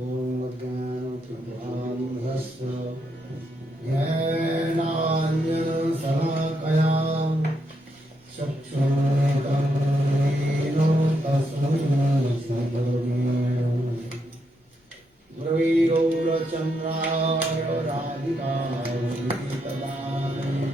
ॐ अज्ञानतिमिरान्धस्य ज्ञानाञ्जनशलाकया चक्षुरुन्मीलितं तस्मै गुरवे गौरचन्द्राय राधिकाय तदालये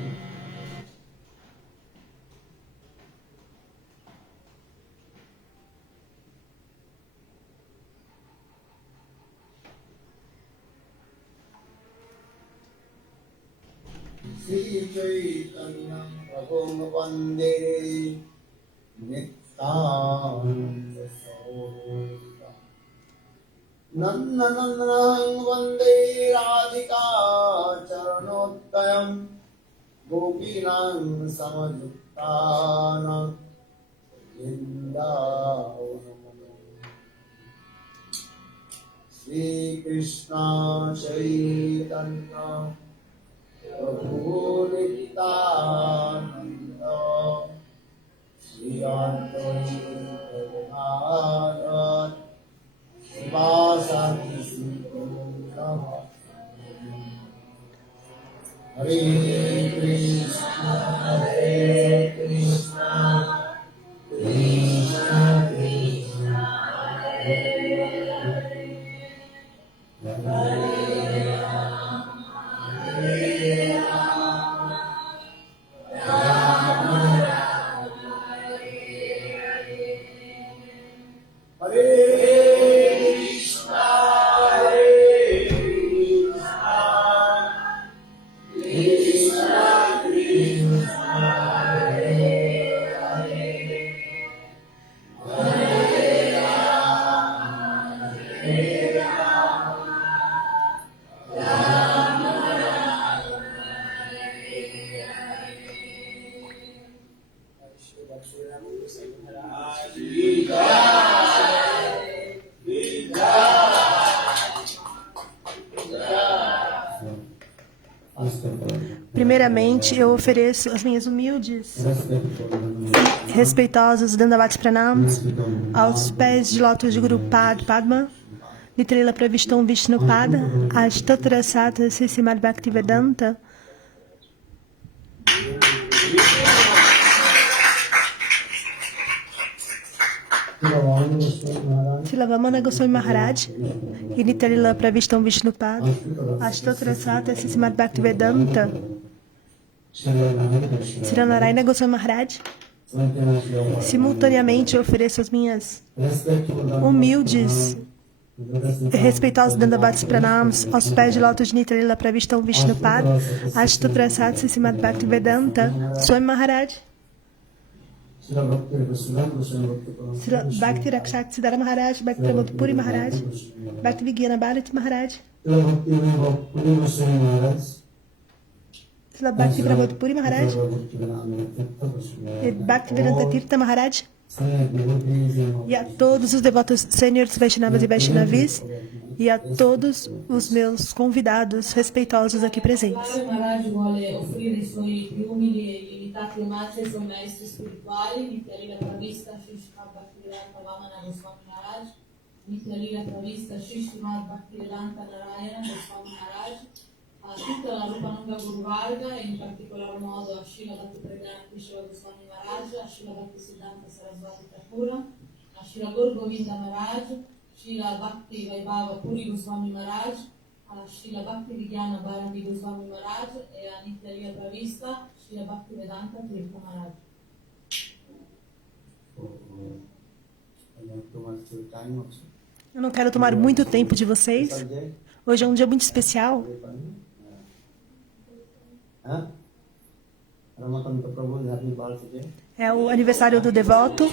श्री चैतन्यं प्रभुं वन्दे नित्यानन्दस्वरूपम् नन्दनन्दनं वन्दे राधिका चरणोत्तयं गोपीनां समयुक्तानां वृन्दावनम् श्रीकृष्ण चैतन्य प्रभु नित्यानन्द श्री अद्वैत शिवासादि हरे कृष्ण कृष्ण कृष्ण हरे Primeiramente, eu ofereço as minhas humildes e respeitosos Dandavats Pranams aos pés de lótus de Guru Pad Padma, Nitrila Pravishtam Vishnupada, Ashtatra Sata Srimad Bhaktivedanta, Srila Vamana Goswami Maharaj e Nitrila Pravishtam Vishnupada, Ashtatra Sata Srimad Bhaktivedanta, Sri Narayana Goswami Maharaj. Simultaneamente eu ofereço as minhas humildes e respeitosos Dandavats Pranams aos pés de lótus de Nitrila Pravishtam Vishnupada, Ashtatra Sata Srimad Bhaktivedanta, Swami Maharaj, Sri Bhakti Rakshak Siddhara Maharaj, Bhakti Pramod Puri Maharaj, Bhakti Vigyana Bharati Maharaj, Sri Bhakti Pramod Puri Maharaj, Bhakti Vedanta Tirtha Maharaj, e a todos os devotos sêniores Vaishnavas e Vaishnavis, e a todos os meus convidados respeitosos aqui presentes. Maharaj vuole offrire i suoi più umili e limitati omaggi ai suoi maestri spirituali, Nityalila Pravista Shri Srimad Bhaktivedanta Vamana Goswami Maharaj, Nityalila Pravista Shri Srimad Bhaktivedanta Narayana Goswami Maharaj, a tutta la Rupananga Guru Varga e in particolar modo a Srila Bhaktivedanta Shiva Goswami Maharaj, a Srila Bhaktisiddhanta Sarasvati Thakura, a Srila Gaur Govinda Maharaj, Srila Bhakti Vaibhava Puri Goswami Maharaj, a Srila Bhakti Vigyana Bharati Goswami Maharaj e a Nityalila Pravista Srila Bhaktivedanta Tirtha Maharaj. Eu não quero tomar muito tempo de vocês. Hoje é um dia muito especial. É o aniversário do devoto.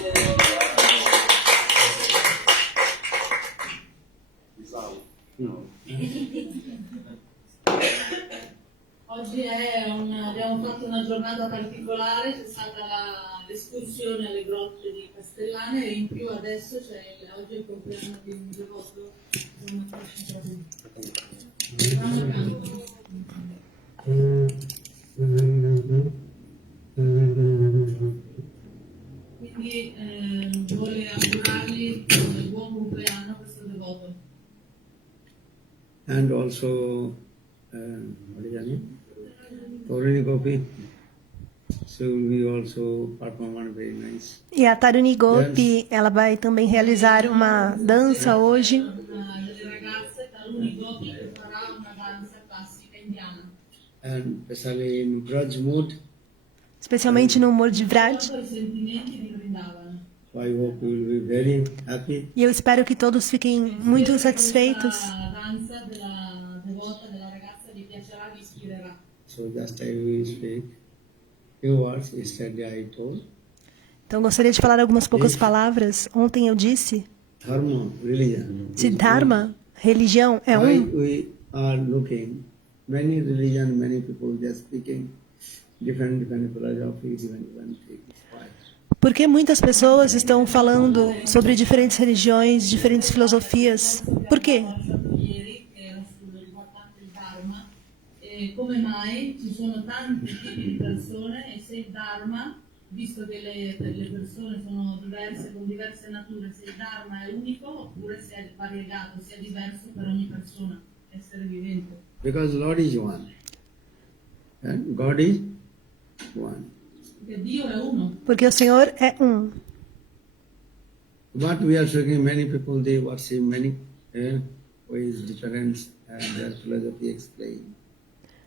Oggi abbiamo fatto una giornata particolare, c'è stata l'escursione alle grotte di Castellane e in più adesso oggi è il compleanno di un devoto. Quindi vuole augurargli un buon compleanno a questo devoto. and also what is her name? Taurani Gopi. So we also perform one very nice. E a Taruni Gopi, ela vai também realizar uma dança hoje. Delle ragazze, Taruni Gopi, che farà una danza classica indiana. And especially in Braj mood, Especialmente no humor de Vraj. Sotto i sentimenti di Vrindavan. so I hope you will be very happy. E eu espero que todos fiquem muito satisfeitos. La danza della devota, della ragazza vi piacerà, vi ispirerà. So just I will speak few words. Yesterday I told Então gostaria de falar algumas poucas palavras. Ontem eu disse, dharma, religion. se Dharma, religião, é Why um. we are looking many religion, many people they are speaking different philosophy, different things. Why? Porque muitas pessoas estão falando sobre diferentes religiões, diferentes filosofias. Por quê? Ieri, che era sull'importanza del Dharma, e come mai ci sono tanti tipi di persone e se il Dharma, visto che le persone sono diverse, con diverse nature, se il Dharma è unico oppure se è variegato, se è diverso per ogni persona, essere vivente. Because Lord is one and God is one. Perché Dio è uno. Porque o Senhor é um. But we are speaking many people they worship many ways different and their philosophy explained.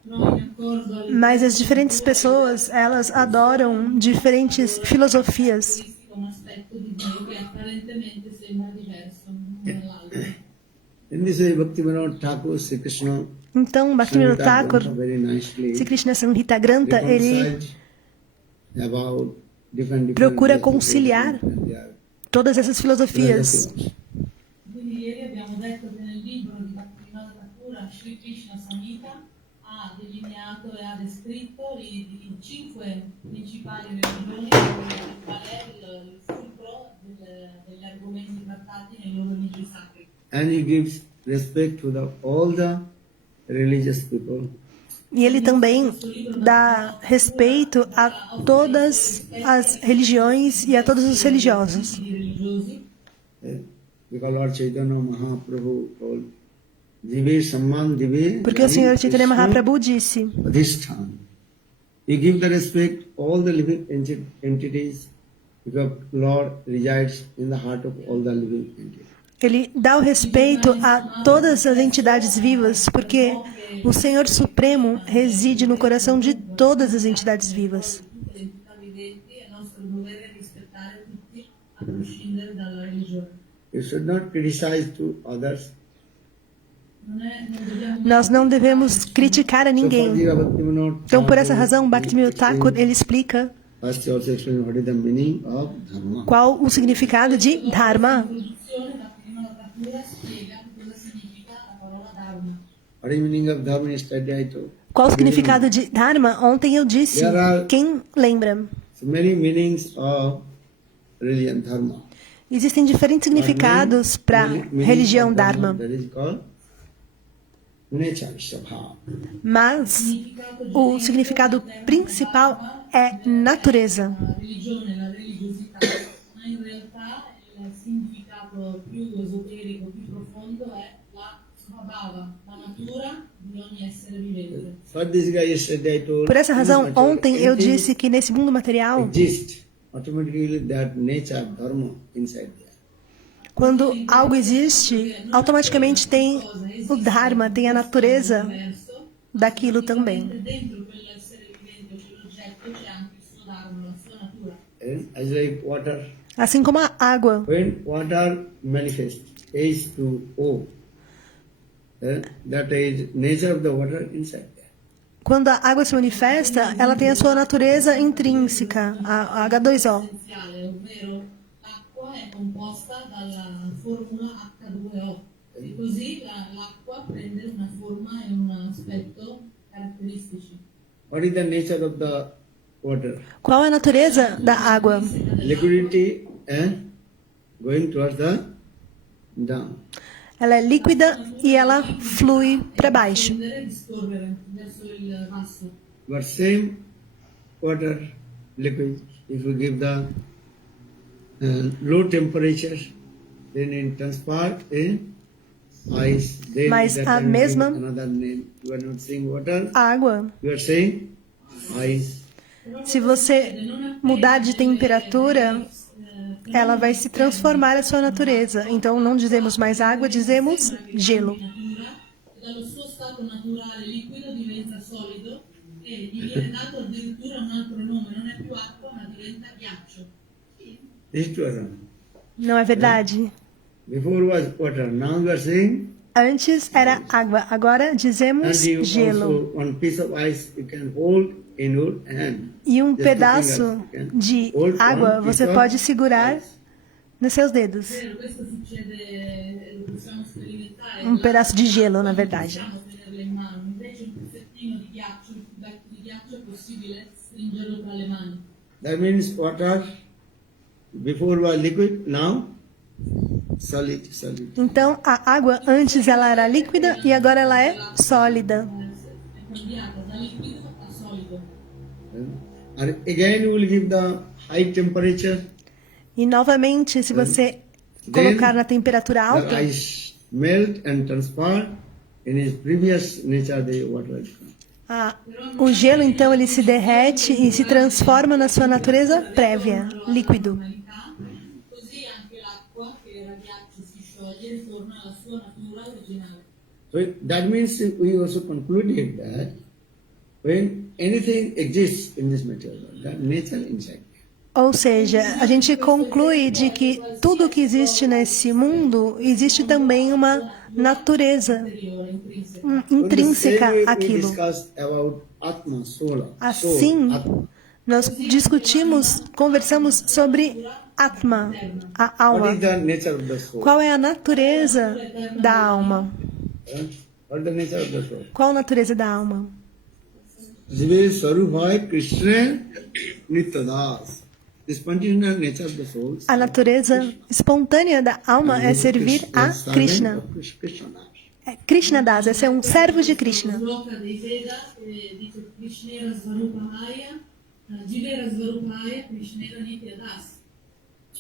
Noi in accordo alle Mas as diferentes pessoas, elas adoram diferentes filosofias. un aspetto di Dio che apparentemente sembra diverso l'uno dall'altro. In this way, Bhaktivinoda Thakur, Sri Krishna, Então, Bhaktivinoda Thakur, very nicely Sri Krishna Samhita Granta, ele reconciled about different procura ways conciliar and their todas essas filosofias. philosophy. Quindi ieri abbiamo detto che nel libro di Bhaktivinoda Thakur, Sri Krishna Samhita ha delineato e ha descritto i 5 principali religioni, qual è il fulcro degli argomenti trattati nei loro libri sacri. And he gives respect to all the religious people. E ele também dá respeito a todas as religiões e a todos os religiosos. I religiosi, Because Lord Chaitanya Mahaprabhu told, Dive Samman Dive Porque o Senhor Chaitanya Mahaprabhu disse, Adhisthan. You give the respect all the living entities because Lord resides in the heart of all the living entities. ele dá o respeito a todas as entidades vivas, porque o Senhor Supremo reside no coração de todas as entidades vivas. tutte le entità viventi, è nostro dovere rispettare tutti, a prescindere dalla religione. You should not criticize to others. Non dobbiamo Nós não devemos criticar a ninguém. Então, por essa razão, Bhaktivinoda Thakur, ele explica First also explain what is the meaning of dharma. qual o significado de Dharma. introduzione, Bhaktivinoda Thakur spiega cosa significa la parola Dharma. What is the meaning of dharma? Yesterday I told. Qual o significado de Dharma? Ontem eu disse. Quem lembra? So many meanings of religion dharma. Existem diferentes significados para religião Dharma, That is called nature, Svabha. mas o significado principal é natureza. La religione, la religiosità, ma in realtà il significato più esoterico, più profondo è la svabhava, la natura di ogni essere vivente. For this guy yesterday I told. Por essa razão, ontem eu anything disse que nesse mundo material, exists automatically that nature dharma inside there. quando algo existe, automaticamente tem o Dharma, tem a natureza Verso, daquilo também. dentro quell'essere vivente o quell'oggetto c'è anche il suo dharma, la sua natura. As like water. Assim como a água. When water manifests H2O, that is nature of the water inside there. Quando a água se manifesta, ela tem a sua natureza intrínseca, a H2O. Essenziale, ovvero l'acqua è composta dalla formula H2O e così l'acqua prende una forma e un aspetto caratteristici. What is the nature of the water? Qual é a natureza da água? Liquidity and going towards the down. Ela é líquida e ela flui para baixo. Scendere e scorrere verso il basso. But same water, liquid, if you give the low temperature, then it transpires in ice. Then Mas that a time you mesma give another name. You are not saying water, água, you are saying ice. se você mudar de temperatura, ela vai se transformar a sua natureza. Então não dizemos mais água, dizemos gelo. Dallo suo stato naturale liquido diventa solido e gli viene dato addirittura un altro nome, non è più acqua ma diventa ghiaccio. This is true. Não é verdade? Before was water, now you are saying, Antes era água, agora and dizemos you gelo. also one piece of ice you can hold in your hand. E um Just two pedaço fingers, you can de hold água one piece você of pode segurar ice. nos seus dedos. Vero, questo succede, lo possiamo sperimentare. Um pedaço de gelo, na verdade. Possiamo tenerle in mano, invece un pezzettino di ghiaccio, un cubetto di ghiaccio è possibile stringerlo tra le mani. That means water before was liquid, now solid. Então a água antes ela era líquida e agora ela é sólida. È cambiata da liquido a solido. And again you will give the high temperature. E novamente, se você colocar na temperatura The alta, ice melt and transfer in its previous nature the water. o gelo então ele se derrete e se transforma na sua natureza prévia, líquido. Così anche l'acqua, che era ghiaccio, si scioglie e torna alla sua natura originale. So that means we also concluded that when anything exists in this material, that nature inside. Ou seja, a gente conclui de que tudo que existe nesse mundo, existe também uma natureza Interiore, intrinseca. intrínseca We àquilo. discussed about Atma, soul, Assim, Atma. nós discutimos, conversamos sobre Atma, a What alma. is the nature of the soul? Qual é a natureza da alma? What is the nature of the soul? Qual a natureza da alma? Jive Sarubhai Krishna Nityadas. The spontaneous nature of the soul. A natureza espontânea da alma é servir a Krishna. É Krishna Das, esse é um servo de Krishna. Sloka dei Veda dice Krishnera Svarupahaya, Jivera Svarupahaya, Krishnera Nityadas,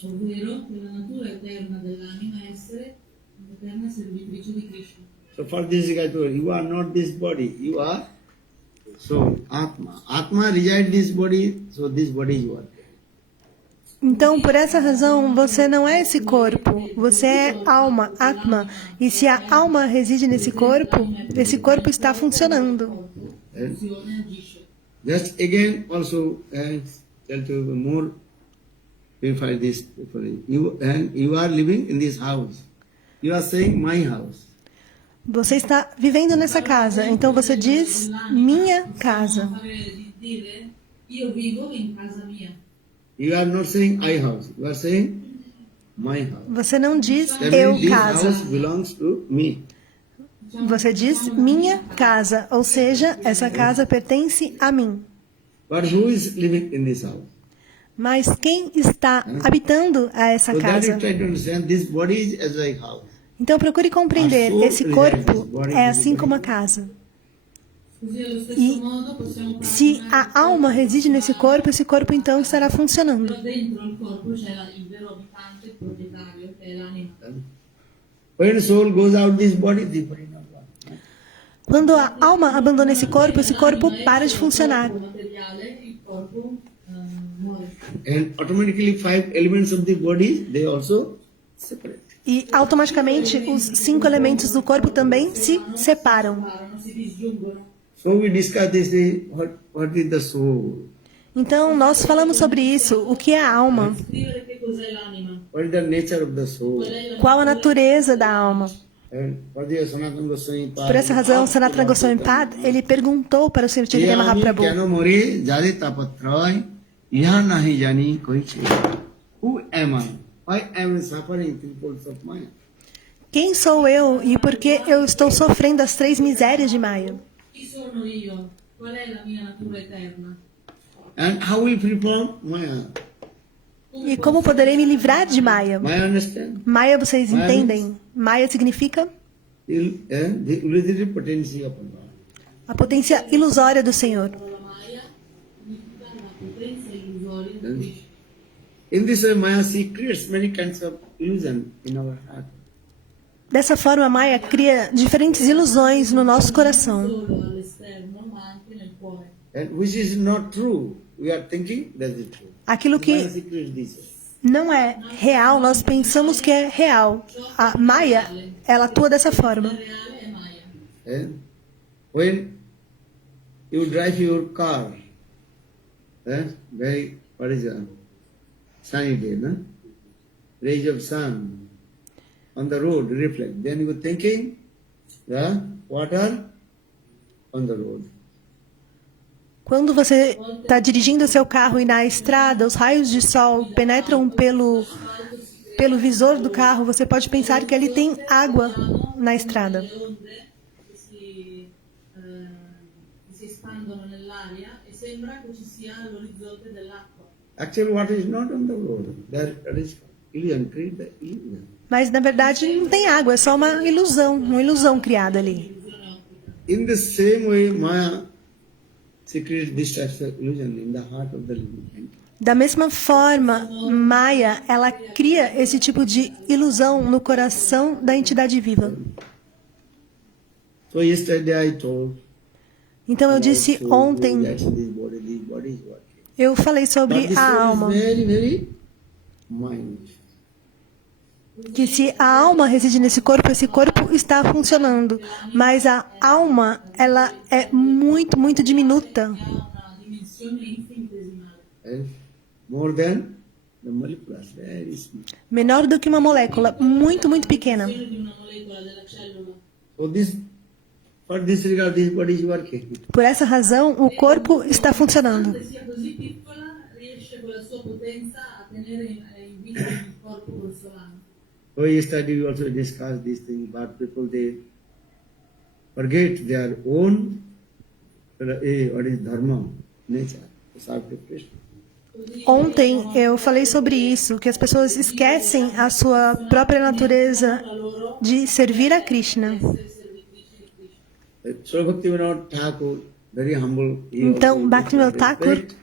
ovvero che la natura eterna dell'anima è essere un'eterna servitrice di Krishna. So for this guy told, you are not this body, you are soul, Atma. Atma resides this body, so this body you are. Então, por essa razão, você não é esse corpo, você é alma, Atma. E se a alma reside nesse corpo, esse corpo está funcionando. Funzione agisce. Just again also tell to more purify this. You are living in this house. You are saying my house. Você está vivendo nessa casa, então você diz minha casa. Dire io vivo in casa mia. You are not saying I house. You are saying my house. Você não diz That eu means this casa. house belongs to me. Você diz minha casa, ou seja, essa casa pertence a mim. But who is living in this house? Mas quem está habitando a essa So that casa? you try to understand. This body is as a house. Então procure compreender, esse corpo é assim como a casa. Così allo stesso modo possiamo Se a alma reside nesse corpo, esse corpo então estará funcionando. però dentro al corpo c'è il vero abitante, il proprietario, che è l'anima. When soul goes out this body not work. Quando a alma abandona esse corpo para de funcionar. Il materiale, il corpo muore. And automatically 5 elements of the body, they also separate. E automaticamente os 5 elementos do corpo também se separam. Si disgiungono. So we discuss this, what is the soul? Então nós falamos sobre isso. O que é a alma? Scrivere che cos'è l'anima. What is the nature of the soul? Qual a natureza da alma? And for the Sanatana Goswami Por essa razão, Sanatana Goswami Pad, ele perguntou para o Sr. Chaitanya Mahaprabhu: Kyano mori jade tapatroy yaha nahi jani koi chhe. Who am I? Why am I suffering triples of Maya? quem sou eu e por que eu estou sofrendo as 3 misérias de Maya? Chi sono io? Qual è la mia natura eterna? And how will perform Maya? E como poderei me livrar de Maya? Maya understand? Maya, vocês entendem? Maya significa The illusory potency of God. a potência ilusória do Senhor. La Maya significa la potenza illusoria di Krishna. In this way, Maya she creates many kinds of illusion in our heart. Dessa forma, a Maya cria diferentes ilusões no nosso coração. solo all'esterno, ma anche nel cuore. And which is not true. We are thinking that is true. Aquilo que Maya secret this. não é real, nós pensamos que é real. A Maya, ela atua dessa forma. Reale è Maya. And when you drive your car, very, what is a sunny day, no? Rays of sun on the road reflect. Then you are thinking the water on the road. Quando você está dirigindo o seu carro e na estrada, os raios de sol penetram pelo visor do carro, você pode pensar que ali tem água na estrada. Le onde che si espandono nell'aria e sembra che ci sia l'orizzonte dell'acqua. Actually, water is not on the road. That is illusion, create the illusion. Mas, na verdade, não tem água, é só uma ilusão criada ali. In the same way, Maya secretes this type of illusion in the heart of the living entity. Da mesma forma, Maya, ela cria esse tipo de ilusão no coração da entidade viva. So yesterday I told. Então eu disse ontem, This body is working. eu falei But sobre this a soul alma. is very, very minute. Que se a alma reside nesse corpo, esse corpo está funcionando. Mas a alma, ela é muito, muito diminuta. Ha una dimensione infinitesimale. And more than the molecules, very small. Menor do que uma molécula, muito, muito pequena. Quella di una molecola della cellula. So this, for this regard, this body is working. Por essa razão, o corpo está funcionando. Se sia così piccola, riesce con la sua potenza a tenere in vita il corpo grossolano. So yesterday we also discussed this thing, but people they forget their own what is dharma, nature, self-depression. Ontem eu falei sobre isso, que as pessoas esquecem a sua própria natureza de servir a Krishna. So Bhaktivinoda Thakur, very humble, he Então, also Bhaktivinoda gives Thakur, respect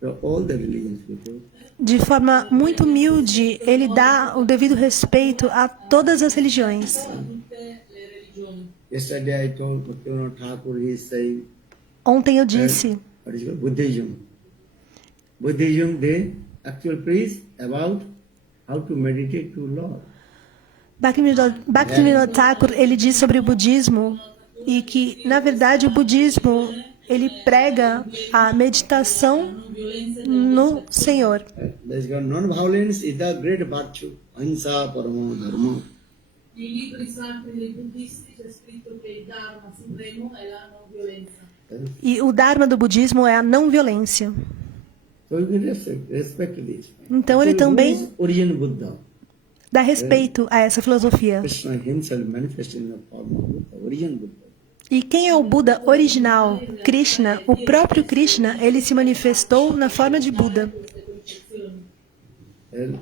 to all the religious people. de forma muito humilde, ele dá o devido respeito a todas as religiões. Tutte le religioni. Yesterday I told Bhaktivinoda Thakur, he is saying, Ontem eu disse, what is it, Buddhism. Buddhism, they actually preach about how to meditate to Lord. Bhaktivinoda Thakur, ele diz sobre o budismo e que, na verdade, o budismo, ele prega a meditação no Senhor. There's got non-violence is the great virtue. Ahimsa paramo dharma. Nei libri sacri dei buddisti c'è scritto che il Dharma supremo è la non violenza. E o Dharma do budismo é a não violência. So you can respect this. Então, ele Who também is origin Buddha? dá respeito a essa filosofia. Krishna himself manifested in the form of Buddha, origin Buddha. E quem é o Buda original? Krishna, o próprio Krishna, ele se manifestou na forma de Buda. And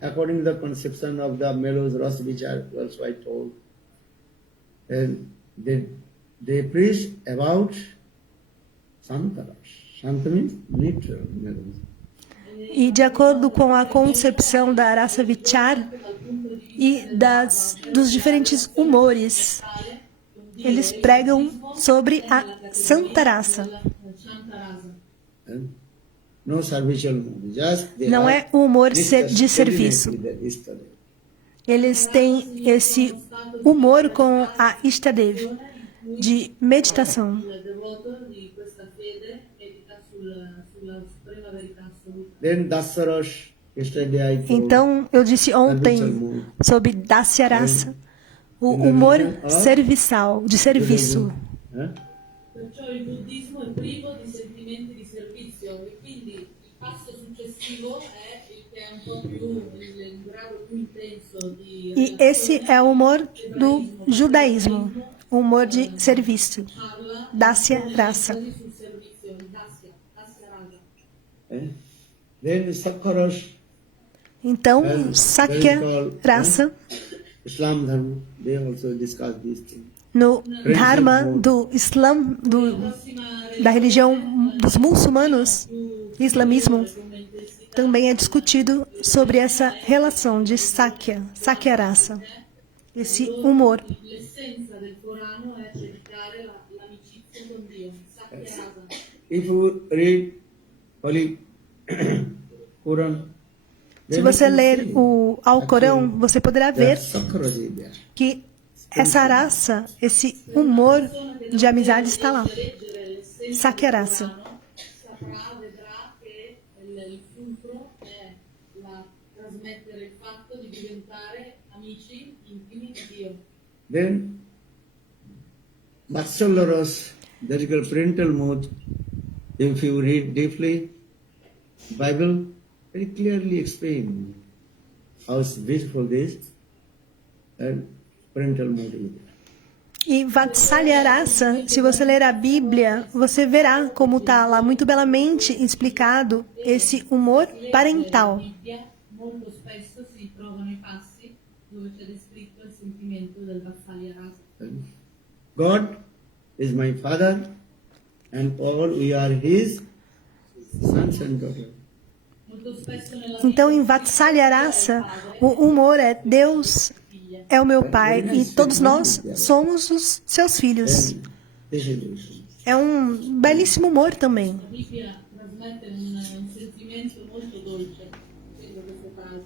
according to the conception of the Melos Ras Vichar, also I told, and they preach about Santaras. Santa means neutral Melos. E de acordo com a concepção da Rasa Vichar e dos diferentes humores, eles pregam sobre a Santa Raça. And no servicial mood, just they Não are é o humor discussed de serviço. with the history. Eles têm esse humor com a Ishtadev, de meditação. Il devoto di questa fede medita sulla suprema verità assoluta. Then Dasaras, yesterday I told, Então, eu disse ontem sobre Dasya Rasa, o humor serviçal, de serviço. huh? Perciò il buddismo è privo di sentimenti di servizio e quindi il passo successivo è il che è un po' più il grado più intenso di E esse é o humor do judaísmo, o humor de serviço, parla Dasya Rasa. sul servizio, di Dasya Rasa. Then Sakharas, Então, Sakya Rasa, Islam Dharma, they also discuss these things. no Dharma do Islam, da religião dos muçulmanos, islamismo, também é discutido sobre essa relação de Sakya Rasa. esse humor. L'essenza del Corano è cercare l'amicizia con Dio, Sakya Rasa. If you read Holy Quran, Se then você you can ler see o Alcorão, você poderá that ver Sakkharaj is there. que essa raça, esse humor de amizade está lá. Leggere l'essenza Sakya del Rasa. Corano, vedrà che il fulcro è trasmettere il fatto di diventare amici intimi di Dio. Then Vatsalya Ras, that is called parental mood. If you read deeply, Bible very clearly explain how beautiful this and parental mood is. E Vatsalya Rasa, se você ler a Bíblia, você verá como está lá muito belamente explicado esse humor parental. Nella Bibbia molto spesso si trovano i passi dove c'è descritto il sentimento del Vatsalya Rasa. God is my father and all we are his sons and daughters. Molto spesso nella Então, em Vatsalya Rasa, o humor é Deus é o meu pai e todos nós somos os seus filhos. And this is it. É um belíssimo humor também. La Bibbia trasmette un sentimento molto dolce, credo queste frasi.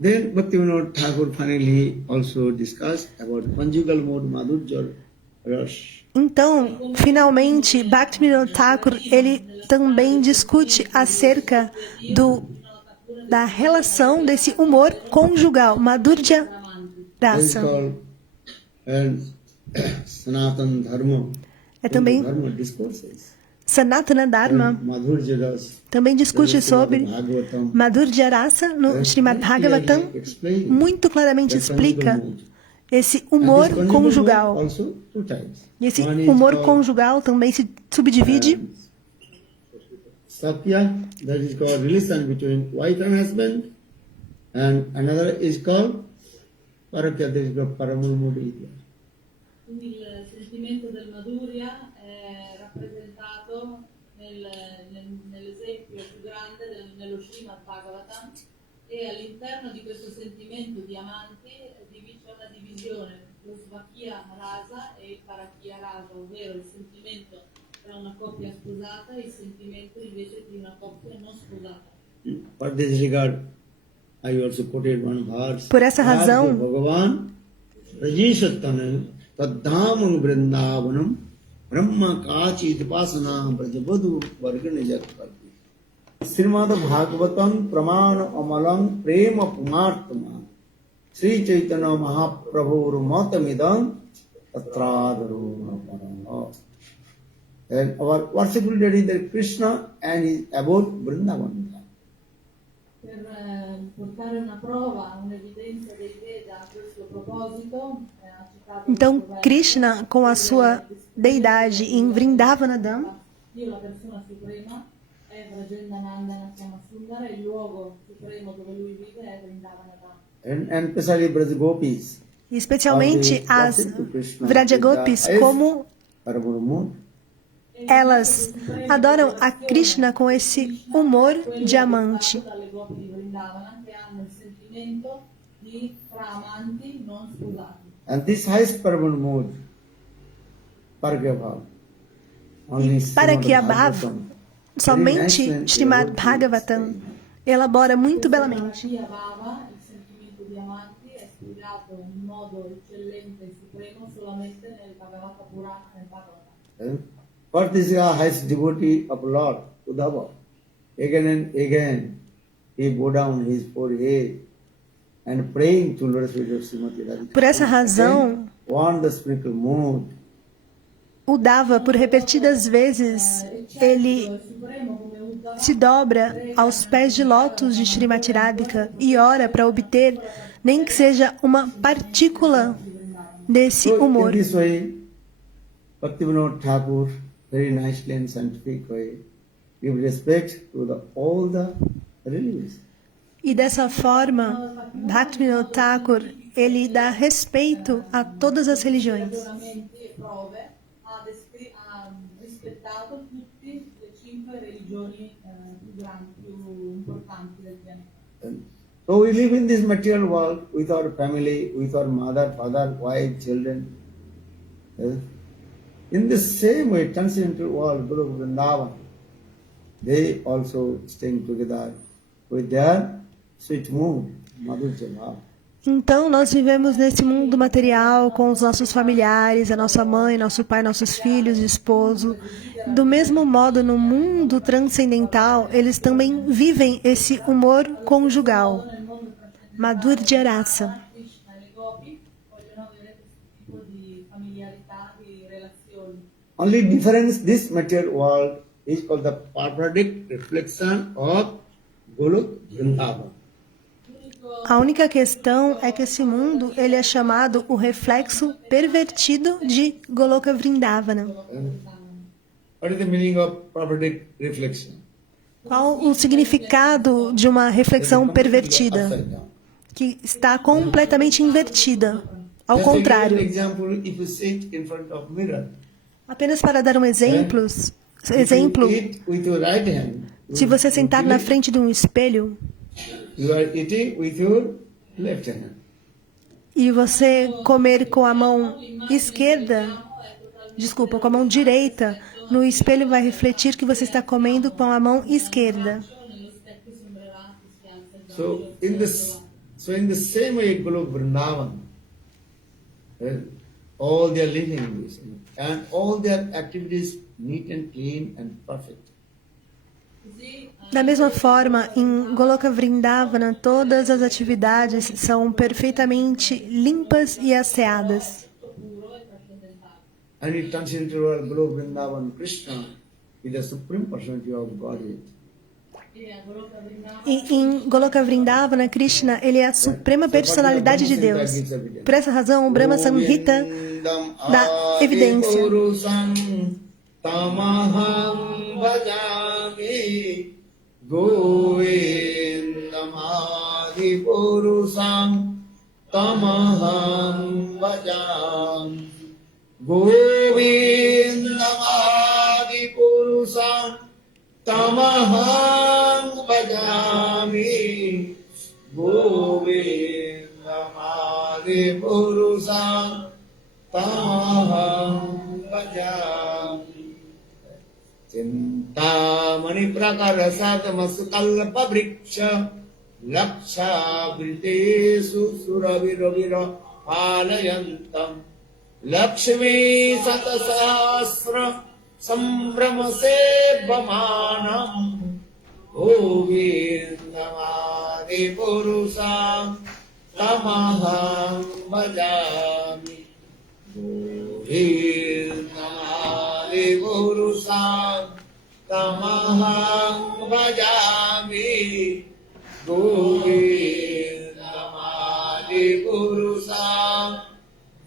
Then Bhaktivinoda Thakur finally also discussed about conjugal mode Madhurya Ras. Então, finalmente, Bhaktivinoda Thakur, ele também discute acerca da relação desse humor conjugal, Madhurya That is Rasa. called and Sanatana Dharma. É também Dharma discourses. Sanatana Dharma. And Madhurya Ras. Também discute sobre Bhagavatam. Madhurya Rasa no Srimad Bhagavatam. Explain Muito claramente the explica conjugal mood. esse And humor this conjugal mood conjugal. also two types. E esse One is humor called, conjugal também se subdivide Sakya, that is called relation between wife and husband, and another is called Parakya, that is called Paramulmudidya. Quindi il sentimento del Madhurya è rappresentato nell'esempio più grande nello Srimad Bhagavatam, e all'interno di questo sentimento di amanti c'è una divisione, lo Svakya Rasa e il Parakya Rasa, ovvero il sentimento tra una coppia sposata e il sentimento invece di una coppia non sposata. For this regard, I also quoted one verse. Por essa razão, Bhagavan Rajeshattanan Taddhamang Vrindavanam Brahma Kachi Dipasana Brajabadu Varganijatpati. Srimad Bhagavatam Pramana Amalam Prema Pumartama Sri Chaitanya Mahaprabhu Matamidam Tatradaru Parama. And our worshipful deity is Krishna and is about Vrindavan. Per portare una prova, un'evidenza dei Veda a questo proposito, ha citato então questo verso. Krishna, com a sua deidade em Vrindavanadam, Dio, la persona suprema, è Vrajendanandana Sundara, il luogo supremo dove lui vive è Vrindavanadam. And especially Brajagopis. e especialmente as Vrajagopis, como elas adoram a Krishna com esse humor diamante. Dalle gopi di Vrindavana che hanno il sentimento di fra amanti non sposati. And this highest paramount mood, Paragya only Parakya Bhav, somente Srimad Bhagavatam elabora muito belamente. Parakya Bhava, il sentimento di amanti, è spiegato in modo eccellente e supremo solamente nel Bhagavata Purana, nel Bhagavata. For this is the highest devotee of Lord Uddhava. Again and again, he bowed down his forehead and praying to Lord Srimati Radhika. Por essa razão, Want the spiritual mood. Uddhava, por repetidas vezes, ele se dobra aos pés de lótus de Srimati Radhika e ora para obter nem que seja uma partícula desse So humor. in this way, Bhaktivinoda Thakur, very nicely and scientific way, give respect to all the religions. E dessa forma, Bhaktivinoda Thakur, ele dá respeito a todas as religiões. Ragionamenti e prove ha rispettato tutte le 5 religioni più grandi, più importanti del pianeta. So we live in this material world with our family, with our mother, father, wife, children. Yes. In the same way, transcendental world, Guru Vrindavan, they also staying together with their sweet mood, Madhur Jala. Então, nós vivemos nesse mundo material com os nossos familiares, a nossa mãe, nosso pai, nossos filhos, esposo. Do mesmo modo, no mundo transcendental, eles também vivem esse humor conjugal, Madhurya Rasa. Krishna e le gopi vogliono avere questo tipo di familiarità, di relazioni. Only difference, this material world is called the periodic reflection of Guru Vrindavan. A única questão é que esse mundo ele é chamado o reflexo pervertido de Goloka Vrindavana. What is the meaning of periodic reflection? Qual o significado de uma reflexão pervertida? Que está completamente invertida. Ao Just to give contrário. an example, if you sit in front of mirror, Apenas para dar um exemplo, if you eat with your right hand, se você sentar na frente de um espelho you are eating with your left hand. e você comer com a mão esquerda, desculpa, com a mão direita, no espelho vai refletir que você está comendo com a mão esquerda. Nello specchio sembrerà che si alza il So in the same way, Guru Vrindavan, all they are living this, and all their activities neat and clean and perfect. Da mesma forma, em Goloka Vrindavana, todas as atividades são perfeitamente limpas e asseadas. And it turns into our Guru Vrindavan Krishna is the supreme personality of Godhead. E em Goloka Vrindavana, Krishna, ele é a suprema personalidade de Deus. Por essa razão, o Brahma Samhita dá evidência. Tamaham bhajami Govindamadi Purusam Tamaham bhajami Govindamadi Purusam Tamaham bhajami Govindamadi Purusam Tamaham bhajami Cintamani prakara sadamasu kalpa vriksha Laksha vritesu suraviravira palayantam Lakshmi satasasra sambramase bhamanam Govindamadi purusam tamaham bhajami Govindamadi purusam tamaham bhajami Govindamadi purusam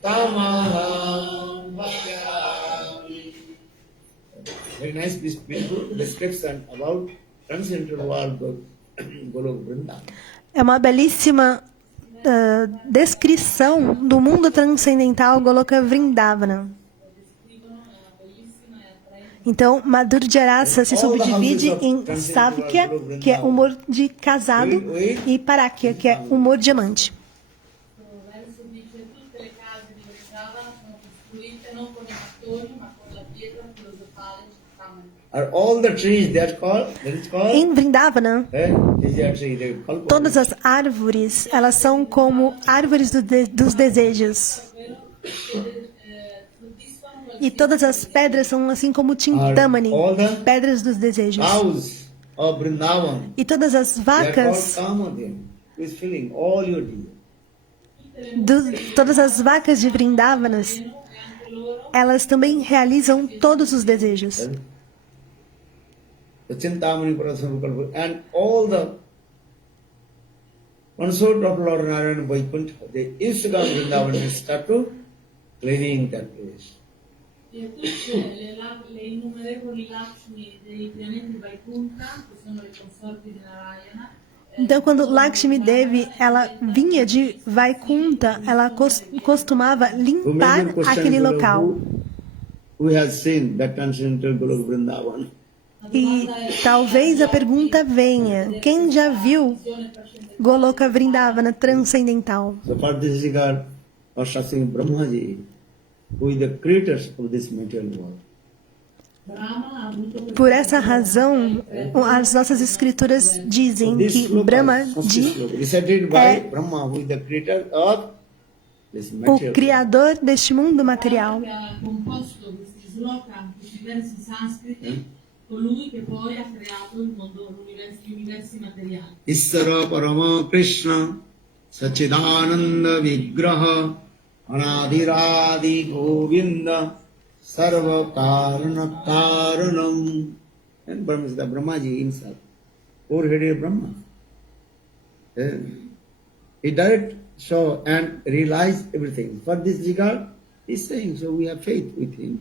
tamaham bhajami. Very nice, beautiful description about transcendental world of Guru Vrindavan. É uma belíssima descrição do mundo transcendental Goloka Vrindavana. Então, Madhurya Rasa se subdivide em Savkya, que é humor de casado, e Parakya, que é humor diamante. Verso dice tutte le case di Vrindavana sono costruite non con i mattoni ma con la pietra filosofale Chittamani. Are all the trees that is called? Em Vrindavana, Is there tree? They call todas as árvores, elas são como árvores dos desejos. E todas as pedras são assim como Chintamani, pedras dos desejos. cows of Vrindavan. E todas as They are called vacas, Kamadeva, who is filling all your desires. todas as vacas de Vrindavanas, elas também realizam todos os desejos. The Chintamani Prasana and all the consort of Lord Narayana Vaikuntha, they used to come to Vrindavan and start to cleaning that place. E tutte le innumerevoli Lakshmi dei pianeti Vaikuntha, che sono le consorti di Narayana, Então, quando Lakshmi Devi ela vinha de Vaikunta, ela costumava limpar aquele local. Who has seen that transcendental Guru Vrindavan? E talvez a pergunta venha: quem já viu Goloka Vrindavana transcendental? So for this regard, Ashasing Brahmaji, who is the creators of this material world. Por essa razão, as nossas escrituras dizem This que sloka, Brahma first sloka, recited by Brahma, who is the creator of this o material world. criador deste mundo material. Che ha composto questi sloka, questi versi sanscriti, colui che poi ha creato il mondo, gli universi materiali. Issara Parama Krishna Sachidananda Vigraha Anadiradi Govinda Sarva Karana Karanam. And Brahma is the Brahmaji himself, four-headed Brahma. He direct saw and realized everything. For this regard, he is saying, so we have faith with him.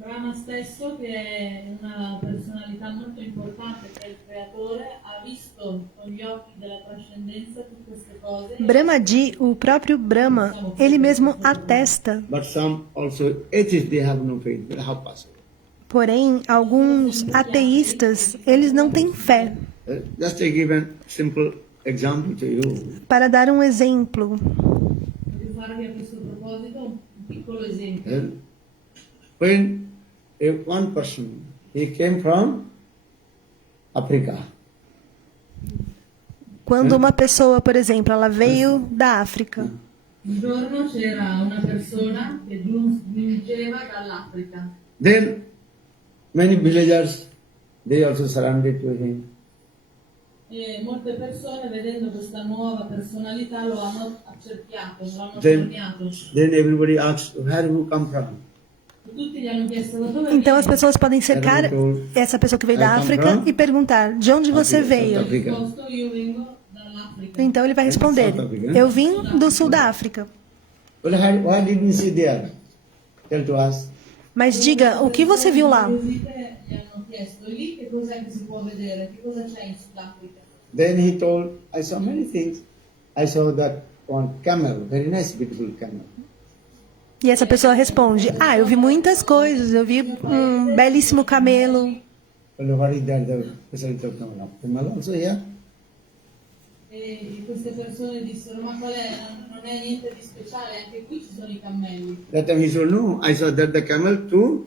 Brahma stesso, che è una personalità molto importante per il creatore, ha visto con gli occhi della trascendenza tutte queste cose. Brahmaji, o próprio Brahma, ele mesmo atesta. But some also atheists, they have no faith. But how possible? Porém, alguns ateístas, eles não têm fé. Just to give a simple example to you. Para dar um exemplo, Voglio farvi a questo proposito un piccolo esempio. When one person, he came from Africa. quando uma pessoa, por exemplo, ela veio da África. Un giorno c'era una persona che giungeva dall'Africa. Then many villagers, they also surrounded to him. E molte persone, vedendo questa nuova personalità, lo hanno accerchiato, lo hanno Then, attorniato. then everybody asked, where you come from? Tutti gli hanno chiesto da dove Então as vieni? pessoas podem cercar essa pessoa que veio da África e perguntar: de onde você veio? South Africa. Risposto, io vengo dall'Africa. Então ele vai responder: eu vim do sul da África. Well, why did you see there? Tell to us. Mas diga, o que você viu lá? Curiosità gli hanno chiesto, e lì che cos'è che si può vedere? Che cosa c'è in Sudafrica? Then he told, I saw many things. I saw that one camel, very nice, beautiful camel. E essa pessoa responde: eu vi muitas coisas, eu vi um belíssimo camelo. Well, what is that? The specialty of camel. Camel also here? E queste persone dissero, ma qual è? Non è niente di speciale, anche qui ci sono i cammelli. That time he said, no, I saw that the camel too.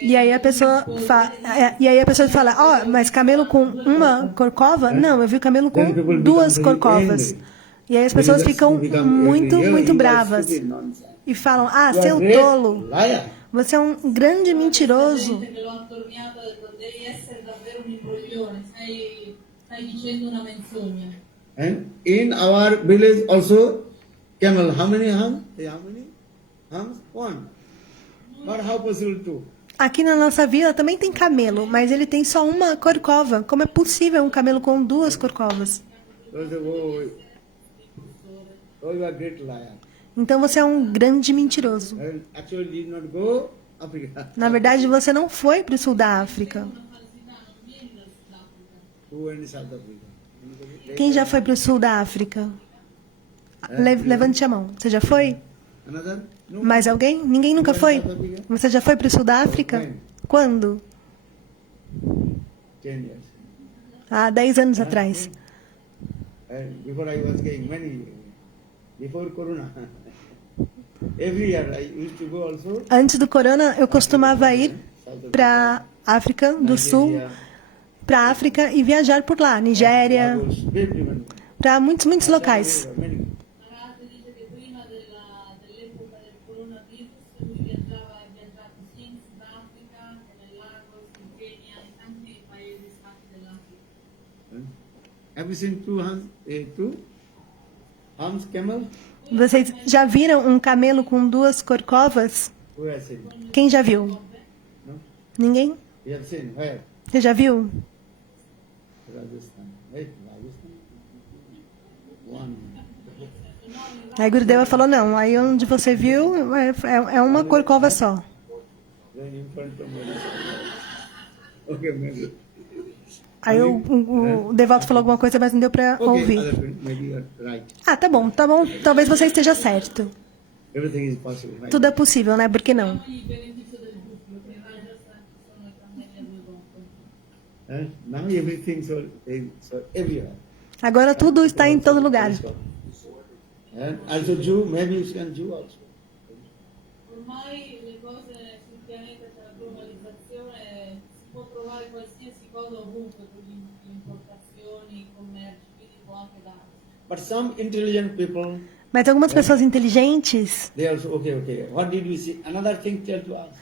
E aí a pessoa fala: mas camelo com uma corcova? Não, eu vi camelo com duas corcovas. E aí as pessoas ficam muito bravas e falam: seu tolo, Liar. você é um grande mentiroso. Gente che l'ho attorniato ha detto, devi essere davvero un imbroglione, stai dicendo una menzogna. And in our village also, camel, how many hums? How many hums? One. But how possible two? Aqui na nossa vila também tem camelo, mas ele tem só uma corcova. Como é possível um camelo com duas corcovas? So they say, oh, you are a great liar. Então você é um grande mentiroso. And actually did not go Africa. Na verdade, você não foi para o sul da África. Who went to South Africa? Quem já foi para o sul da África? Levante a mão. Você já foi? Another? No. Mais alguém? Ninguém nunca foi? Você já foi para o sul da África? Quando? 10 years. Há 10 anos atrás. And before I was going many, before Corona. Every year I used to go also. Antes do corona, eu costumava ir para a África do Sul, para a África e viajar por lá, Nigéria, para muitos locais. Arate dice che prima dell'epoca del coronavirus lui viaggiava e viaggiato sia in Sudafrica che nel Lagos, in Kenya e tanti paesi stati dell'Africa. Have you seen two hums camel? Vocês já viram um camelo com duas corcovas? Who has seen? Quem já viu? No? Ninguém? You have seen? Where? Você já viu? Rajasthan. Right? Rajasthan. One. Aí Gurudeva falou: não, aí onde você viu é uma corcova só. Then in front of me. Okay, maybe. Aí o devoto falou alguma coisa, mas não deu para Okay, ouvir. other friend, maybe you are right. Tá bom. Talvez você esteja certo. Everything is possible, right? Tudo é possível, né? Por que não? Diamo il beneficio del Now everything so everywhere. Agora tudo está em todo lugar. And also Jew, maybe you can Jew also. Ormai le cose sul pianeta c'è la globalizzazione, si può trovare qualsiasi cosa ovunque con le importazioni, i commerci, quindi può anche darsi. But some intelligent people, Mas algumas pessoas inteligentes, they also, okay. What did we see? Another thing tell to us.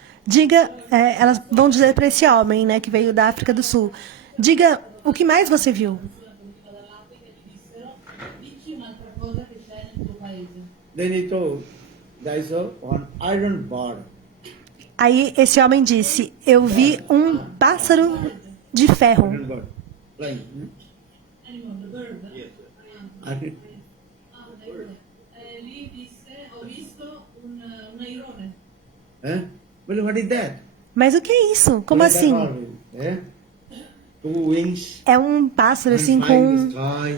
elas vão dizer para esse homem, né, que veio da África do Sul, diga o que mais você viu. Una politica dall'Africa gli dissero, dici un'altra cosa che c'è nel tuo paese. Then he told, there is an iron bar. Aí esse homem disse, eu vi um pássaro de ferro. Iron bar. Flying. Animal, the bird. Iron- Lì disse, ho visto un airone. Well, what is that? Mas o que é isso? Como What is that assim? bar? Two wings. É um pássaro assim flying in com the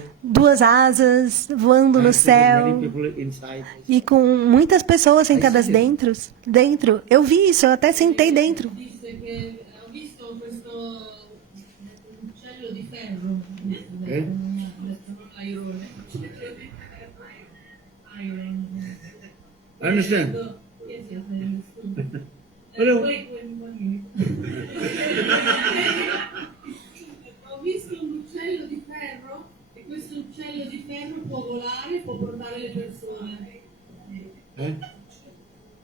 sky. duas asas, voando no And céu many people inside. e com muitas pessoas sentadas dentro. Eu vi isso, eu até sentei dentro. Disse che ho visto questo uccello di ferro. Non l'airone. Iron. Understand? Yes, I understood. Hello. Wait, one minute. Ho visto un uccello di ferro e questo uccello di ferro può volare, può portare le persone.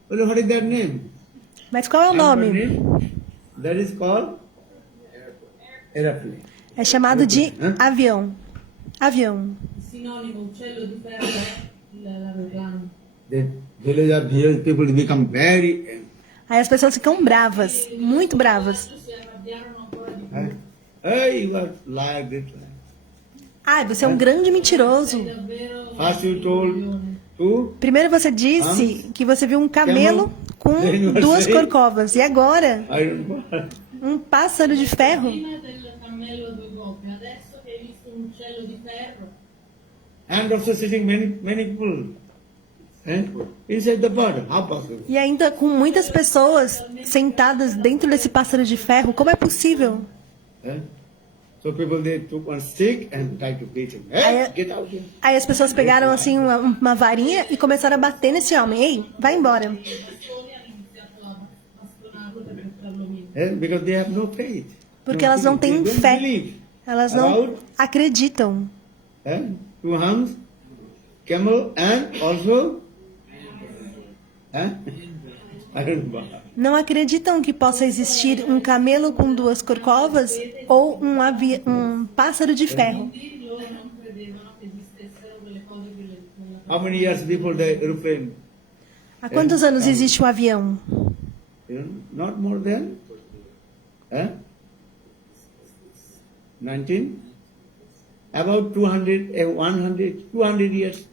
Well, what is that name? Mas qual é o nome? Name? That is called aeroplane. É chamado de avião. Avião. Sinonimo uccello di ferro è l'aeroplano. The village of here, people become very Aí as pessoas ficam bravas, muito bravas. Si arrabbiarono ancora di più. hey, you are like this. Ai, você é um grande mentiroso. Davvero First you told to Primeiro você disse que você viu um camelo com duas corcovas. E agora, iron bar. um pássaro de ferro. prima del cammello a due gocche, adesso che hai visto un uccello di ferro. And also sitting many people inside the bird. How possible? E ainda com muitas pessoas sentadas dentro desse pássaro de ferro. Como é possível? So people they took one stick and tried to beat him. Hey, get out here. Aí as pessoas pegaram assim uma varinha e começaram a bater nesse homem. Ei, vai embora. I pastori hanno iniziato a bastonarlo per buttarlo via. Because they have no faith. Porque elas não têm They don't fé. believe. Elas não acreditam. 2 hands, camel, and also iron bar. Não acreditam que possa existir um camelo com duas corcovas ou um pássaro de ferro. Quindi loro non credevano che esistessero quelle cose che le How many years before the aeroplane? Há quantos anos existe o avião? Not more than 19? About 200, 100, 200 years.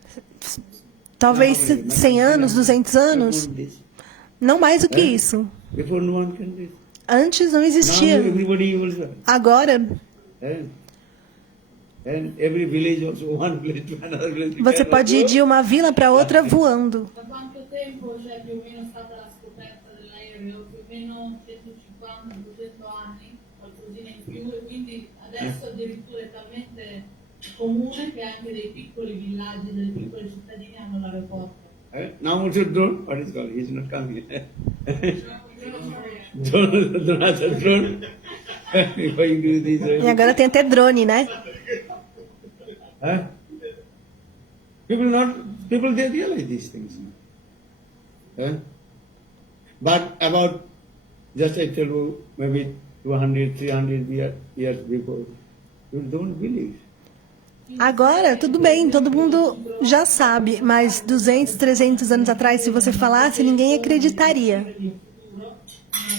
Talvez 100 anos, 200 anos? Não mais do que isso. Before no one can do it. Antes não Now existia. everybody was Agora, and every village also one village to another village. você pode ir de uma vila para outra voando. Da quanto tempo c'è più o meno stata la scoperta dell'aereo? Più o meno 150-200 anni, qualcosina in più, e quindi adesso addirittura è talmente comune che anche dei piccoli villaggi, delle piccole cittadine hanno l'aeroporto. Now also drone, what is called? He's not coming. Drone, drone. If I do this, E agora tem até drone, né? People they realize these things. But about, just I tell you, maybe 200, 300 years before, you don't believe. Agora, tudo bem, todo mundo já sabe, mas 200, 300 anos atrás, se você falasse, ninguém acreditaria. Non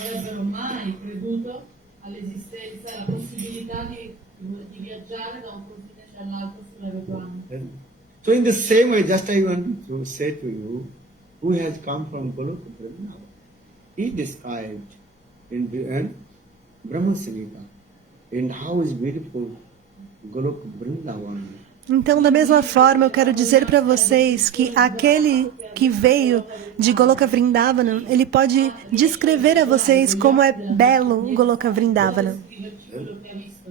avrebbero mai creduto all'esistenza, alla possibilità di viaggiare da un continente all'altro sull'aeroplano. So in the same way, just I want to say to you, who has come from Goloka Vrindavan? He described in Brahma Samhita, and how is beautiful Goloka Vrindavan. Então, da mesma forma, eu quero dizer para vocês que aquele que veio de Goloka Vrindavana, ele pode descrever a vocês como é belo Goloka Vrindavana. Quello che ha visto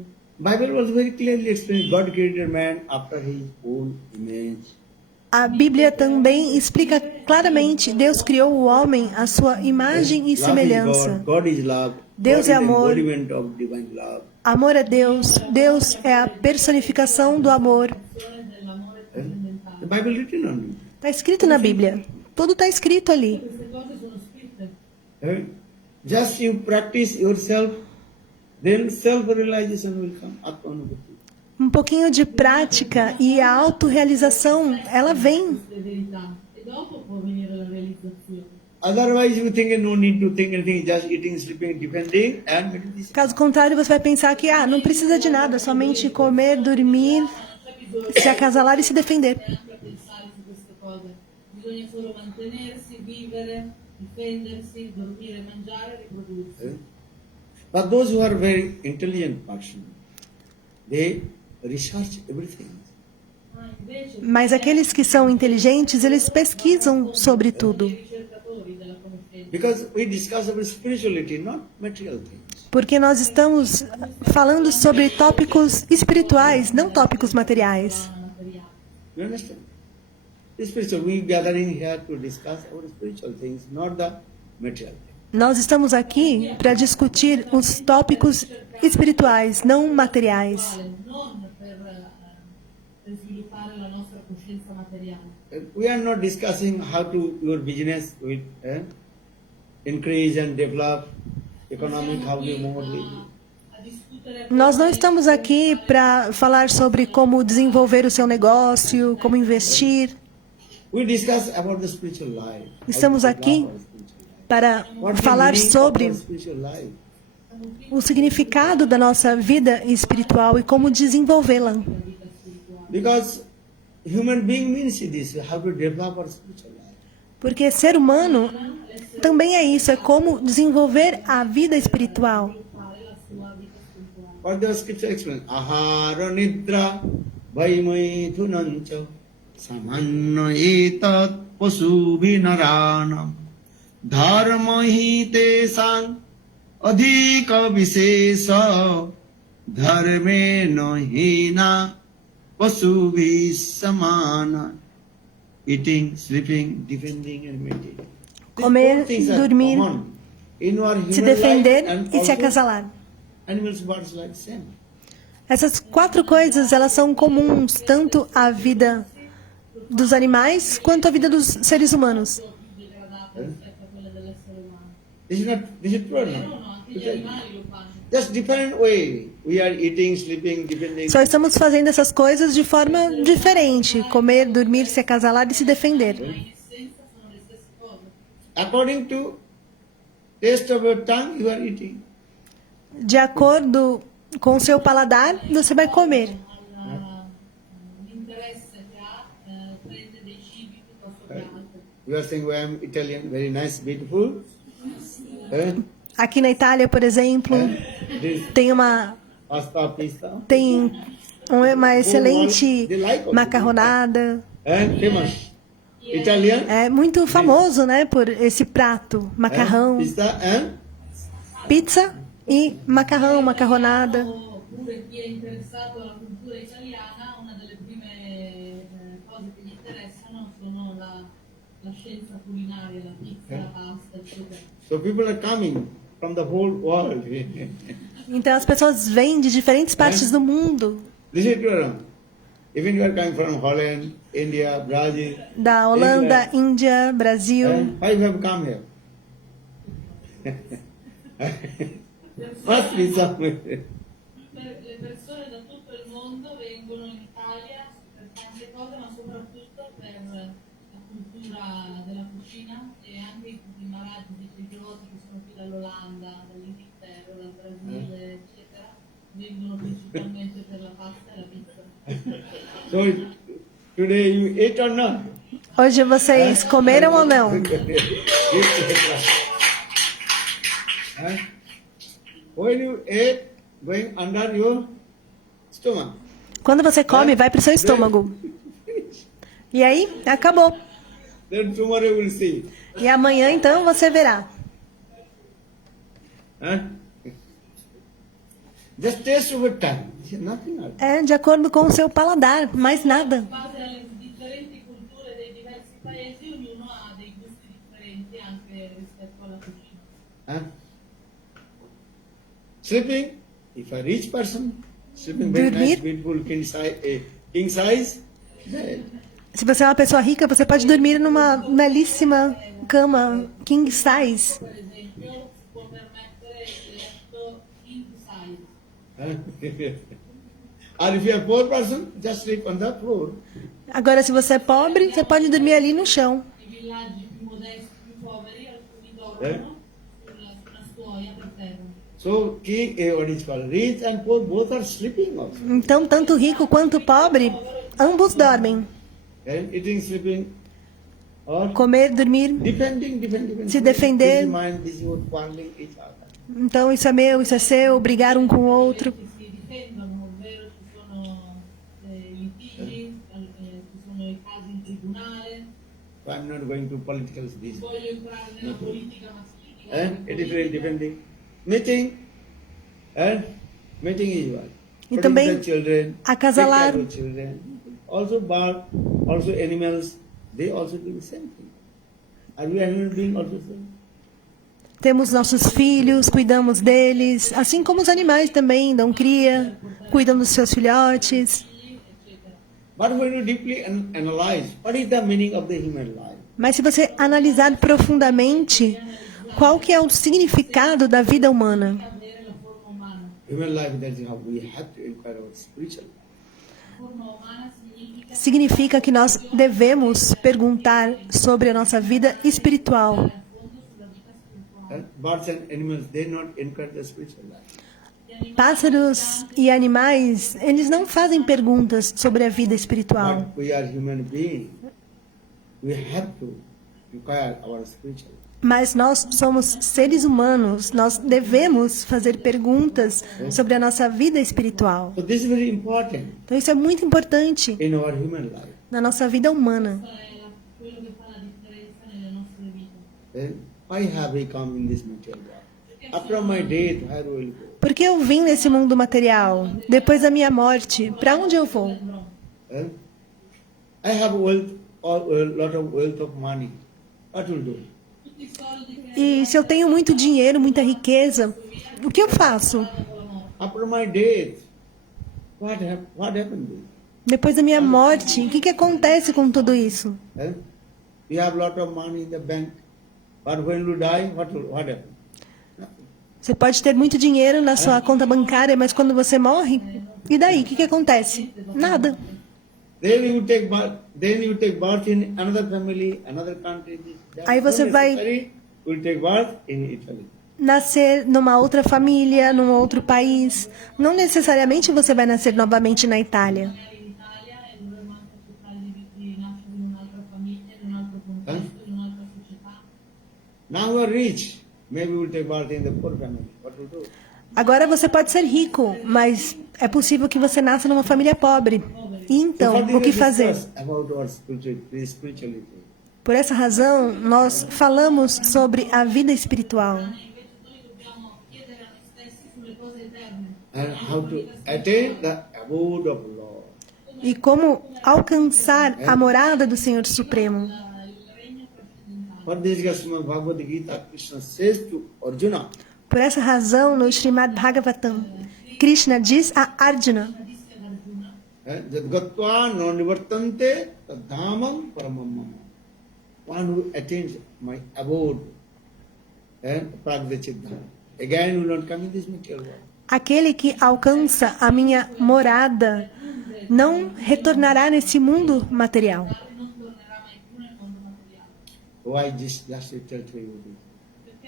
Bible was very clearly explained. God created man after His own image. A Bíblia também explica claramente, Deus criou o homem à sua imagem e Love is semelhança. God. God is love. Deus God é is the amor. embodiment of divine love. Amor é Deus. Deus é a personificação do amor. The Bible written on it. Está escrito na Bíblia. Tudo está escrito ali. Queste cose sono scritte. Just you practice yourself, then self-realization will come. Atmanubhuti. Um pouquinho de prática e a autorrealização, ela vem. Le verità. E dopo può venire la realizzazione. Otherwise, you think no need to think anything, just eating, sleeping, defending, and meditation. Caso contrário, você vai pensar que não precisa de nada, somente comer, dormir, se acasalar e se defender. Anche a pensare su queste cose. Bisogna solo mantenersi, vivere, difendersi, dormire, mangiare e riprodursi. But those who are very intelligent person, they research everything. Ma invece Mas aqueles que são inteligentes, eles pesquisam sobre tudo. i ricercatori della conoscenza Because we discuss about spirituality, not material things. Porque nós estamos falando sobre tópicos espirituais, não tópicos materiais. materiale. You understand? The spiritual, we gathering here to discuss our spiritual things, not the material things. Nós estamos aqui para discutir os tópicos espirituais, não materiais. Non per sviluppare la nostra coscienza materiale. We are not discussing how to your business will increase and develop, economic, how you more live. A discutere Nós não estamos aqui para falar sobre como desenvolver o seu negócio, como investir. We discuss about the spiritual life. how Estamos to aqui develop our spiritual life. para What the falar meaning of sobre our spiritual life? o significado da nossa vida espiritual e como desenvolvê-la. Because human being means this, how to develop our spiritual life. Porque ser humano também é isso, é como desenvolver a vida espiritual. What the scripture explains? Ahara nidra vaimai thunancha samanna etat pasubhi naranam dharma hi tesang adhika visesa dharme hina pasubhi samana. Eating, sleeping, defending and meditating. These Comer, four things are dormir, common in our Se human defender life and e se also acasalar. animals, birds like same. Essas 4 coisas, elas são comuns tanto à vida dos animais quanto à vida dos seres humanos. degradata rispetto a quella dell'essere umano. This is true or No, not? no, anche gli animali lo fanno. Just different way. We are eating, sleeping, defending. Só estamos fazendo essas coisas de forma diferente. Comer, dormir, se acasalar e se defender. Ma in essenza sono le stesse cose. According to taste of your tongue, you are eating. De acordo com o seu paladar, você vai comer. L'interesse che ha prende dei cibi piuttosto che altri. You are saying, well, I am Italian, very nice, beautiful. Eh? Aqui na Itália, por exemplo, This tem uma excelente macarronada. Famous. Italian. É muito famoso, né, por esse prato, macarrão, Pista and pizza e macarrão, macarronada. Oppure chi è interessato alla cultura italiana, una delle prime cose che gli interessano sono la scienza culinaria, la pizza, la pasta, eccetera. so people are coming from the whole world. Então as pessoas vêm de diferentes partes do mundo, This is true. Even you are coming from Holland, India, Brazil. da Holanda, Índia, Brasil. Why you have come here? Must be somewhere. Le persone da tutto il mondo vengono in Italia per tante cose, ma soprattutto per la cultura della cucina e anche i maraggi di filosoti che sono qui dall'Olanda, dall'Inghilterra, dal Brasile, eccetera, vengono principalmente per la pasta e la pizza. So today you ate or not? Hoje vocês comeram ou não? Huh? When you ate, going under your stomach. Quando você come, vai para o seu estômago. E aí, acabou. Then tomorrow you will see. E amanhã, então, você verá. Huh? Just taste over time. Nothing else. É de acordo com o seu paladar, mais nada. In base alle differenti culture dei diversi paesi, ognuno ha dei gusti differenti anche rispetto alla cucina. Huh? Sleeping, if a rich person, sleeping very Dormir. nice, beautiful king size, then Se você é uma pessoa rica, você pode dormir numa belíssima cama king size. Per esempio, si può permettere il letto king size. or if you are a poor person, just sleep on the floor. Agora, se você é pobre, você pode dormir ali no chão. I villaggi più modesti, più poveri, alcuni dormono sulla stuoia per terra. So what is called rich and poor, both are sleeping also. Então, tanto rico quanto pobre, ambos dormem. And eating, sleeping, or Comer, dormir. defending. Se defender. This is mine, this is what quarreling each other. Então, isso é meu, isso é seu, brigar um com o outro. Che si difendono, ovvero ci sono litigi, ci sono i casi in tribunale. So I'm not going to political business. Voglio entrare nella politica maschile. And defending. Meeting is what? E Protect também the children, acasalar. take care of children. Also bird, also animals, they also do the same thing. Are we animal being also same? Temos nossos filhos, cuidamos deles, assim como os animais também dão cria, cuidam dos seus filhotes. But when you deeply analyze, what is the meaning of the human life? Mas se você analisar profundamente, qual que é o significado da vida humana? Avere la forma umana. Human life, that is how we have to inquire about spiritual life. La forma umana significa Significa que nós devemos perguntar sobre a nossa vida espiritual. fondo sulla vita spirituale. Birds and animals, they not inquire the spiritual life. Pássaros e animais, eles não fazem perguntas sobre a vida espiritual. But we are human beings. We have to inquire our spiritual life. Mas nós somos seres humanos, nós devemos fazer perguntas sobre a nossa vida espiritual. So this is very important Então isso é muito importante in our human life. na nossa vida humana. Quello che fa la differenza nelle nostre vite. Then why have we come in this material world? After my death, where will we go? Por que eu vim nesse mundo material? Depois da minha morte, para onde eu vou? Eh? I have wealth, or a lot of wealth of money. What will do? Tutti i soldi che E se eu tenho muito dinheiro, muita riqueza, o que eu faço? After my death, what happened? Depois da minha morte, o que acontece com tudo isso? Eh? You have lot of money in the bank, but when you die, what happens? Você pode ter muito dinheiro na sua conta bancária, mas quando você morre, e daí? O que acontece? Nada. Then you take birth in another family, another country. Aí você vai- will take birth in Italy. Nascer numa outra família, num outro país. Não necessariamente você vai nascer novamente na Itália. magari in Italia e dovremmo anche cercare di nascere in un'altra famiglia, in un altro contesto, in un'altra società. Now you are rich. Maybe you will take birth in the poor family. What will do? Agora você pode ser rico, mas é possível que você nasça numa família pobre. E então, o que fazer? About our spirituality. Por essa razão, nós falamos sobre a vida espiritual. Invece noi dobbiamo chiedere a noi stessi sulle cose eterne. And how to attain the abode of Lord. E como alcançar a morada do Senhor Supremo. Il regno trascendentale. For this Srimad Bhagavad Gita, Krishna says to Arjuna, Por essa razão, no Srimad Bhagavatam, Krishna diz a Arjuna: Disse ad Arjuna, Jad gatva no nivartante tadhamam paramam mama. One who attains my abode and pragdachiddha. Again will not come in this material world. aquele que alcança a minha morada não retornará nesse mundo material. non tornerà mai più nel mondo materiale. Why just to tell you this?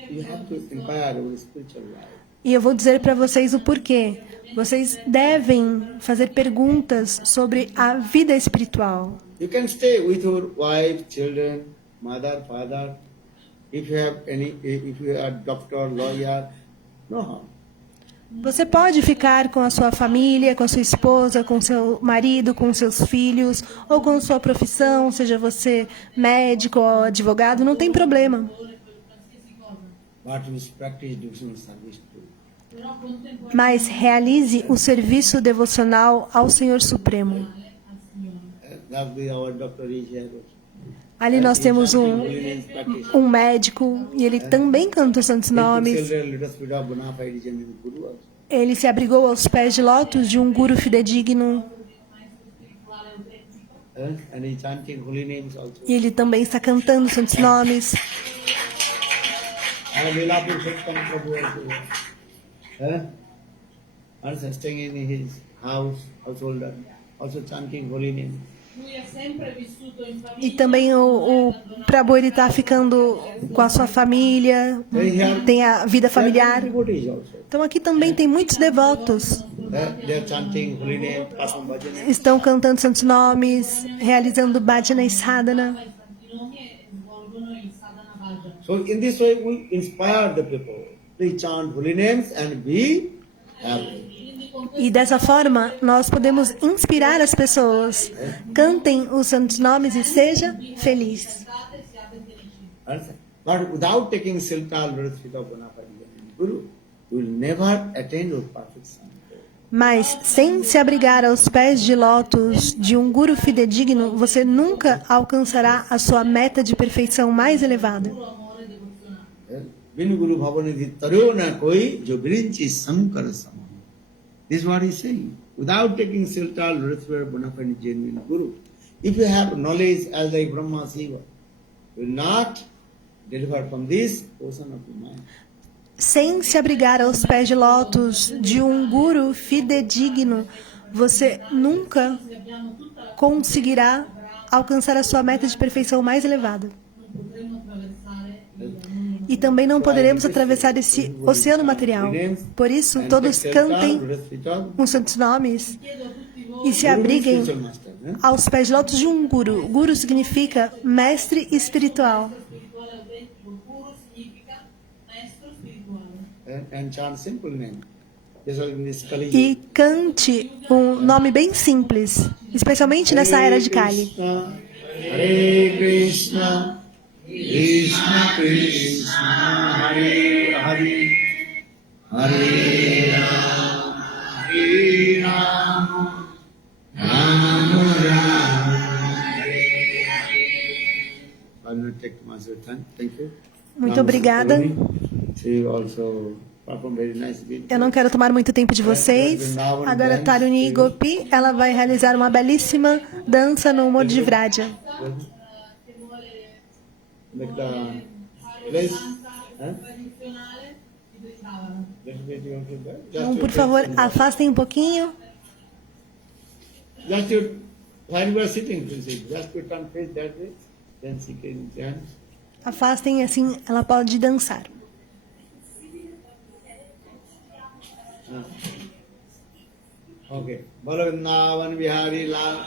You have to inquire about the spiritual life. E eu vou dizer para vocês o porquê. Vocês devem fazer perguntas sobre a vida espiritual. You can stay with your wife, children, mother, father. If you are doctor, lawyer, no harm. Você pode ficar com a sua família, com a sua esposa, com seu marido, com seus filhos, ou com sua profissão, seja você médico ou advogado, não tem problema. But we practice devotional service too. però contemporaneamente mas realize o serviço devocional ao Senhor Supremo. al Signore. That be our doctor is here. Ali nós temos um médico e ele também canta os santos nomes. Ele se abrigou aos pés de lótus de um guru fidedigno. And he chanting holy names also. E ele também está cantando os santos nomes. And Lilapur Satsang Prabhu also. And staying in his house, householder, also chanting holy names. Lui ha sempre vissuto in E famiglia. também o Prabhu, ele está ficando com a sua família, tem a vida familiar. Devotees also. Então aqui também tem muitos devotos. They are chanting holy name, passing bhajana. Estão cantando santos nomes, realizando bhajana e sadhana. I santi nomi e svolgono il sadhana bhajana. So in this way we inspire the people. Please chant holy names and be happy. Quindi con E dessa forma, nós podemos inspirar as pessoas. Cantem os santos nomes e seja feliz. questo siate felici. Understand? But without taking Siltal Vrithita Bonafide Guru, you will never attain your perfection. Mas, sem se abrigar aos pés de lótus de um guru fidedigno, você nunca alcançará a sua meta de perfeição mais elevada. Puro amore devozionale. Vinu Guru Bhavanidhi Tarona Koi Jo Virinchi Sankara Sama. This is what he is saying. Without taking Siltal Vrithita Bonafide genuine Guru, if you have knowledge as like Brahma Siva, you will not deliver from this ocean of the mind. Sem se abrigar aos pés de lótus de um guru fidedigno, você nunca Se abbiamo tutta la conseguirá alcançar a sua meta de perfeição mais elevada. non potremo attraversare il mondo. E também não poderemos atravessar esse oceano material. Por isso, todos cantem os santos nomes Chiedo a tutti voi e se abriguem Spiritual master, eh? aos pés de lótus de um guru. Guru significa mestre espiritual. spirituale autentico, puro significa maestro spirituale. And chant simple name. Just like in this Kali Yuga. E cante um nome bem simples, especialmente nessa era de Kali. Hare Krishna, Krishna Krishna, Hare Hare, Hare Rama, Hare Rama, Rama Rama, Hare Hare. I will not take much of your time. Thank you. Muito obrigada. She also performed very nice video. Eu não quero tomar muito tempo de vocês. Agora, Taruni Gopi, ela vai realizar uma belíssima dança no Modi de Vraja. Che vuole Like the fare place. danza tradizionale di Vrindavana. Então, por favor, afastem um pouquinho. Just you, while you are sitting, just you turn face that way, then she can chant. Afastem, assim ela pode dançar. Okay. Bala Vrindavan Bihari Lal.